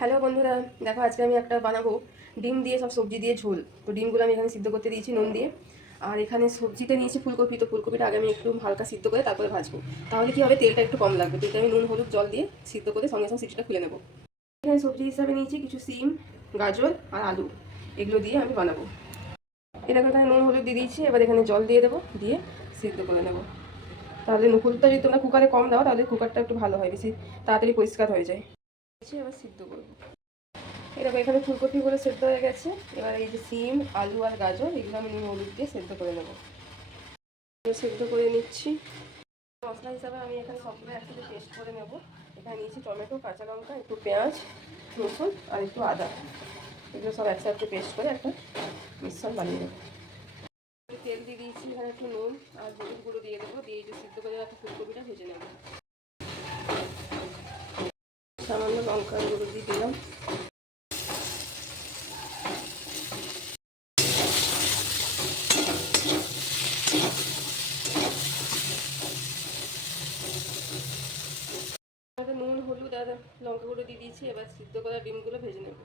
Hello বন্ধুরা, দেখো আজকে আমি একটা বানাবো ডিম দিয়ে সব সবজি দিয়ে ঝোল। তো ডিমগুলো আমি এখানে সিদ্ধ করতে দিয়েছি নুন দিয়ে। আর এখানে সবজিতে নিয়েছি ফুলকপি। তো ফুলকপিটা আগে আমি একটু হালকা সিদ্ধ করে তারপরে ভাজবো, তাহলে কি হবে তেলটা একটু কম লাগবে। তো এটা আমি নুন হলুদ জল দিয়ে সিদ্ধ করে সঙ্গে সঙ্গে সিটিটা খুলে নেবো। এখানে সবজি হিসাবে নিয়েছি কিছু সিম, গাজর আর আলু, এগুলো দিয়ে আমি বানাবো। এটাকে এখানে নুন হলুদ দিয়ে দিয়েছি, এবার এখানে জল দিয়ে দেবো, দিয়ে সিদ্ধ করে নেবো। তাহলে হলুদটা যদি তোমরা কুকারে কম দাও তাহলে কুকারটা একটু ভালো হয়, বেশি তাড়াতাড়ি পরিষ্কার হয়ে যায়। এবার সিদ্ধ করবো। এরকম এখানে ফুলকপিগুলো সেদ্ধ হয়ে গেছে। এবার এই যে সিম, আলু আর গাজর, এগুলো আমি নুন হলুদ দিয়ে সেদ্ধ করে নেবো। সেদ্ধ করে নিচ্ছি। মশলা হিসাবে আমি এখানে সবগুলো একসাথে পেস্ট করে নেব। এখানে নিয়েছি টমেটো, কাঁচা লঙ্কা, একটু পেঁয়াজ, রসুন আর একটু আদা। এগুলো সব একসাথে পেস্ট করে একটা মিশ্রণ বানিয়ে নেব। তেল দিয়ে দিয়েছি, এখানে একটু নুন আর হলুদ গুঁড়ো দিয়ে দেবো। দিয়ে এই যে সিদ্ধ করে একটা ফুলকপিটা ভেজে নেব। সামান্য লঙ্কার গুঁড়ো দিয়ে দিলাম। নুন হলুদ আর লঙ্কা গুঁড়ো দিয়ে দিয়েছি। এবার সিদ্ধ করা ডিমগুলো ভেজে নেব।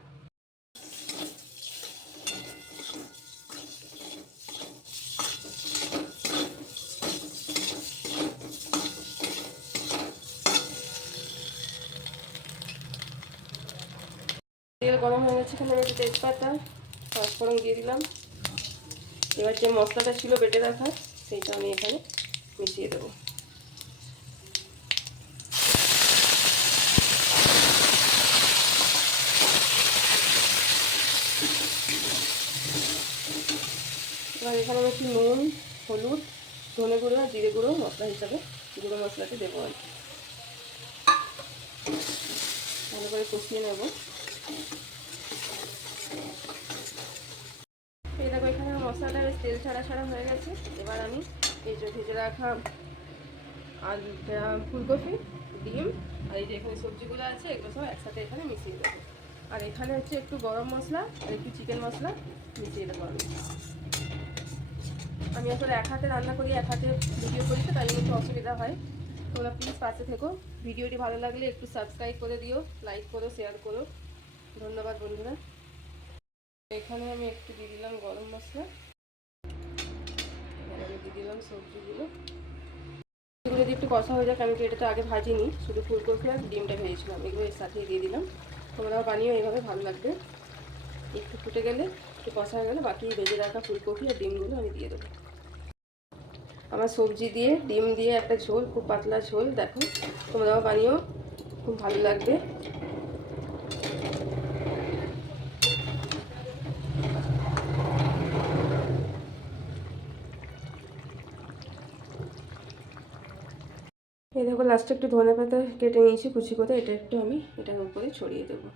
তেল গরম হয়ে গেছে, এখানে আমি তেজপাতা পাঁচফোড়ন দিয়ে দিলাম। এবার যে মশলাটা ছিল বেটে রাখা, সেইটা আমি এখানে মিশিয়ে দেবো। এবার এখানে আমি একটু নুন, হলুদ, ধনে গুঁড়ো আর জিরে গুঁড়ো মশলা হিসাবে গুঁড়ো মশলাটা দেবো আর কি। ভালো করে কষিয়ে নেব। এই দেখো এখানে মশলাটা বেশ তেল ছাড়া ছাড়া হয়ে গেছে। এবার আমি এই যে ভেজে রাখা আর ফুলকপি, ডিম আর এই যে এখানে সবজিগুলো আছে, এগুলো সব একসাথে এখানে মিশিয়ে দেবো। আর এখানে হচ্ছে একটু গরম মশলা আর একটু চিকেন মশলা মিশিয়ে দেবো আমি আসলে এক হাতে রান্না করি, এক হাতে ভিডিও করি, তো তাই একটু অসুবিধা হয়। তোমরা প্লিজ পাশে থেকো। ভিডিওটি ভালো লাগলে একটু সাবস্ক্রাইব করে দিও, লাইক করো, শেয়ার করো। ধন্যবাদ বন্ধুরা। এখানে আমি একটু দিয়ে দিলাম গরম মশলা। এখানে দিয়ে দিলাম সবজিগুলো। এগুলো দিয়ে একটু কষা হয়ে যাক। আমি তো এটা তো আগে ভাজিনি, শুধু ফুলকপি আর ডিমটা ভেজেছিলাম। এগুলো এর সাথেই দিয়ে দিলাম। তোমরাও বানিও এইভাবে, ভালো লাগবে। একটু ফুটে গেলে, একটু কষা হয়ে গেলে বাকি ভেজে রাখা ফুলকপি আর ডিমগুলো আমি দিয়ে দেবো। আমার সবজি দিয়ে ডিম দিয়ে একটা ঝোল, খুব পাতলা ঝোল, দেখো তোমরাও বানিও, খুব ভালো লাগবে। এই দেখো লাস্টে একটু ধনে পাতা কেটে নিয়েছি কুচি করে, এটা একটু আমি এটার উপরে ছড়িয়ে দেবো।